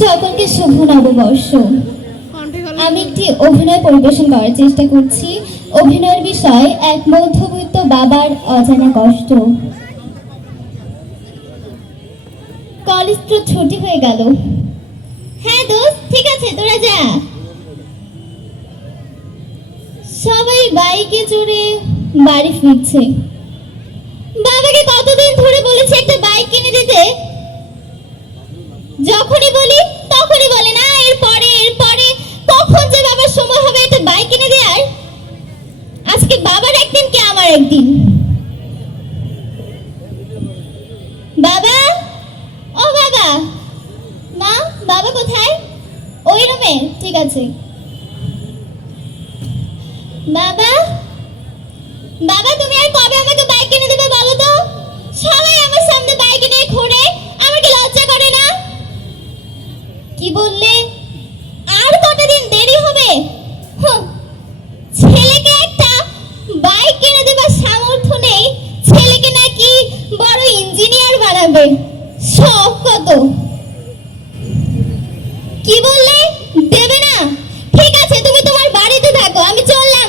সকলকে শুভ নববর্ষ। আমি একটি অভিনয় পরিবেশন করার চেষ্টা করছি। অভিনয়ের বিষয় এক মধ্যবিত্ত বাবার অজানা কষ্ট। কলেজ তো ছুটি হয়ে গেল। হ্যাঁ দোস্ত, ঠিক আছে, তোরা যা। সবাই বাইকে চড়ে বাড়ি ফিরছে। বাবাকে কতদিন ধরে বলেছি একটা বাইক কিনে দিতে, যখনই বলি তখনই বলে না, এরপরে কখন যে বাবার সময় হবে একটা বাইক কিনে দেওয়ার। আজকে বাবার একদিন কি আমার একদিন। বাবা, ও বাবা। মা, বাবা কোথায়? ওই রুমে, ঠিক আছে। বাবা, বাবা তুমি আর কবে আমাকে বাইক কিনে দেবে বলো তো? সবাই আমার সামনে বাইক নিয়ে ঘোরে, আমার কি লজ্জা করে না? কি বললে? আর কটা দিন দেরি হবে? ছেলেকে একটা বাইক কিনে দেবার সামর্থ্য নেই, ছেলেকে নাকি বড় ইঞ্জিনিয়ার বানাবে। শখ কত! কি বললে? দেবে না? ঠিক আছে, তুমি তোমার বাড়িতে থাকো, আমি চললাম।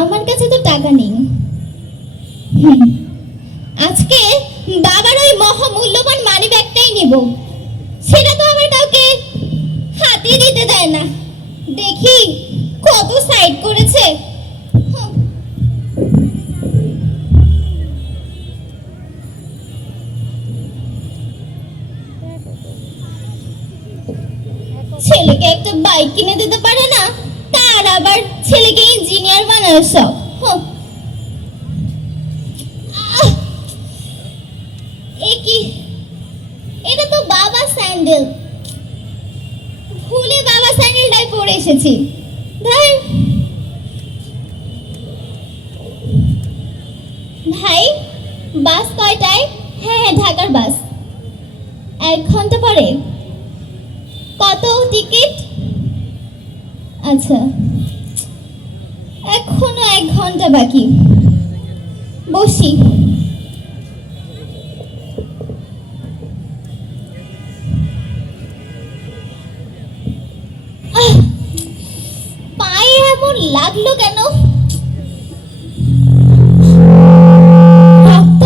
আমার কাছে তো টাকা নেই। আজকে বাবার ওই মহামূল্যবান মানি ব্যাগটাই নিব। সেটা তো আমার কাউকে হাতিয়ে দিতে দেয় না। দেখি কত সাইড করেছে। ছেলেকে একটা বাইক কিনে দিতে পারে না, তার আবার ছেলেকে ইঞ্জিনিয়ার বানানোর শখ। এটা তো বাবা স্যান্ডেল, ভুলে বাবা স্যান্ডেলটাই পরে এসেছি। ভাই, বাস কয়টায়? হ্যাঁ, ঢাকার বাস 1 ঘন্টা পরে। কত টিকিট? আচ্ছা, এখনো 1 ঘন্টা বাকি। বসি। পায়ে এমন লাগলো কেন? রক্ত?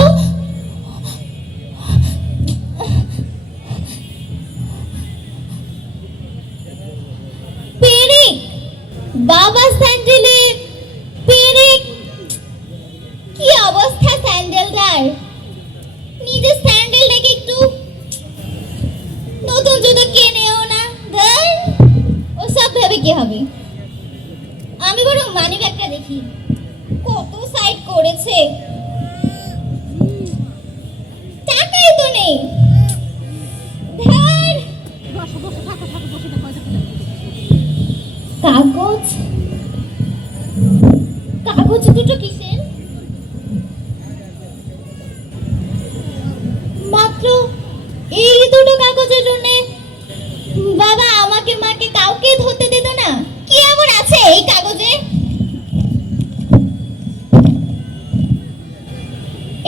পেরেক? বাবা স্যান্ডেলে পেরেক? কি অবস্থা স্যান্ডেলটার! নিজের স্যান্ডেলটাকে একটু নতুন জুতো কিনেও না। ওসব ভেবে কি হবে? আমি বরং মানি ব্যাগটা দেখি, কত সাইড করেছে। টাকাই তো নেই। কাগজ, কাগজ দুটো কিসের? মাত্র এই দুটো কাগজের জন্য বাবা আমাকে মাকে কাউকে ধরতে দিত না। কি এমন আছে এই কাগজে?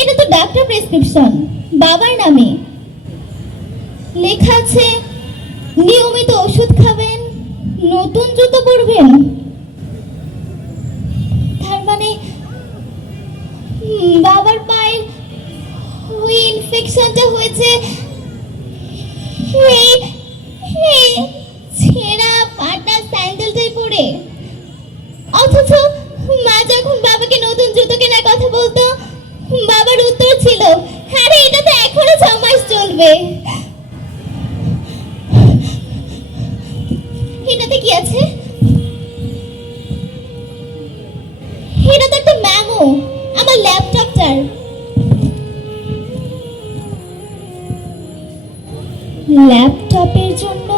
এটা তো ডাক্তার প্রেসক্রিপশন, বাবার নামে লেখা আছে নিয়মিত ওষুধ খাবেন, নতুন জুতো পরবেন। তার মানে বাবার পায়ের ওই ইনফেকশনটা হয়েছে এই ছেঁড়া পাটা স্যান্ডেলটাই পরে। অথচ মা যখন বাবাকে নতুন জুতো কেনার কথা বলতো, বাবার উত্তর ছিল, আরে এটা তো এখনো 6 মাস চলবে। এটাতে কি আছে? এটা তো একটা মেমো আমার ল্যাপটপটার। ল্যাপটপের জন্য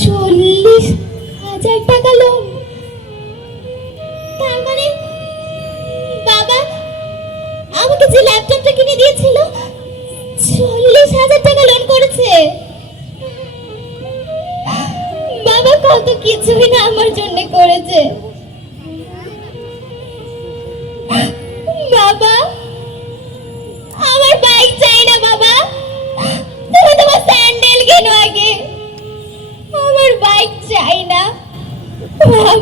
40,000 টাকা লোন। তার মানে বাবা আমাকে যে ল্যাপটপটা কিনে দিয়েছিল 40,000 টাকা লোন করেছে। বাবা কত কিছুই না আমার জন্য করেছে।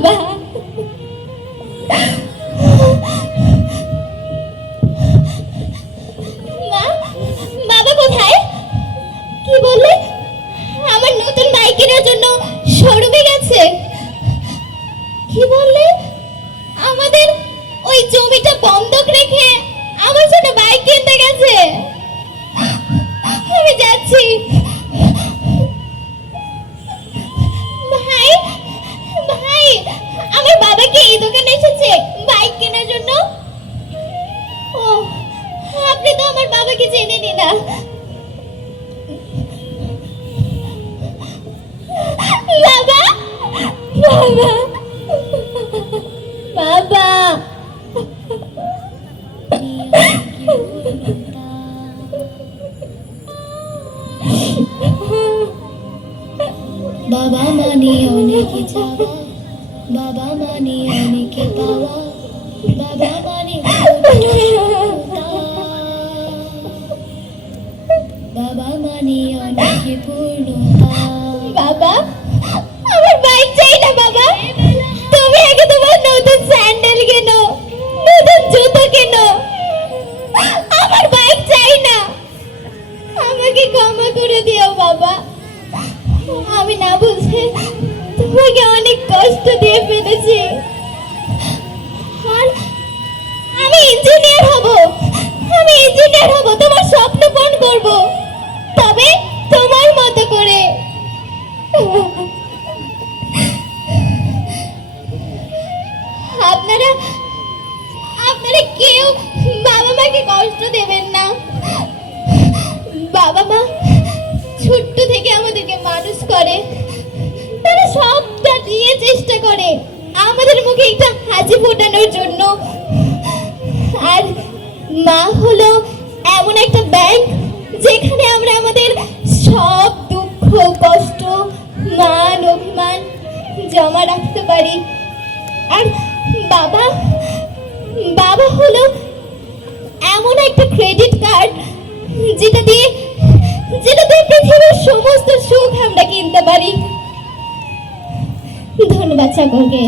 বাবা। মা, বাবা কোথায়? কি বললে? আমার নতুন বাইক কেনার জন্য শোরুমে গেছে? কি বললে? আমাদের ওই জমিটা বন্ধক রেখে আমার জন্য বাইক কিনতে গেছে? আমি যাচ্ছি। ভাই, ভাই, আমার বাবা কি এই দোকানে এসেছে বাইক কেনার জন্য? ও, আপনি তো আমার বাবাকে চেনেনই না। বাবা, বাবা, বাবা। বাবা মানে অনেকে চাওয়া, বাবা মানে অনেকে পাওয়া, বাবা মানে বাবা মানে অনেকে পূর্ণতা। বাবা, আমার বাইক চাই না বাবা। তুমি আগে তোমার নতুন স্যান্ডেল কেনো, নতুন জুতো কেনো। আমার বাইক চাই না। আমাকে ক্ষমা করে দিও বাবা। আমি না বুঝে তোমাকে অনেক কষ্ট দিয়ে ফেলেছি। আর আমি ইঞ্জিনিয়ার হব, আমি ইঞ্জিনিয়ার হব, তোমার স্বপ্ন পূরণ করব, তবে তোমার মতো করে। আপনারা আপনারা কেউ বাবা মাকে কষ্ট দেবেন না। বাবা মা ছোট্ট থেকে আমাদেরকে মানুষ করে, তারা সবটা দিয়ে চেষ্টা করে আমাদের মুখে একটা হাসি ফোটানোর জন্য। আর মা হলো এমন একটা ব্যাংক যেখানে আমরা আমাদের সব দুঃখ, কষ্ট, মান, অভিমান জমা রাখতে পারি। আর বাবা, বাবা হলো এমন একটা ক্রেডিট কার্ড যেটা দিয়ে পৃথিবীর সমস্ত সুখ আমরা কিনতে পারি। ধন্যবাদ সকলকে।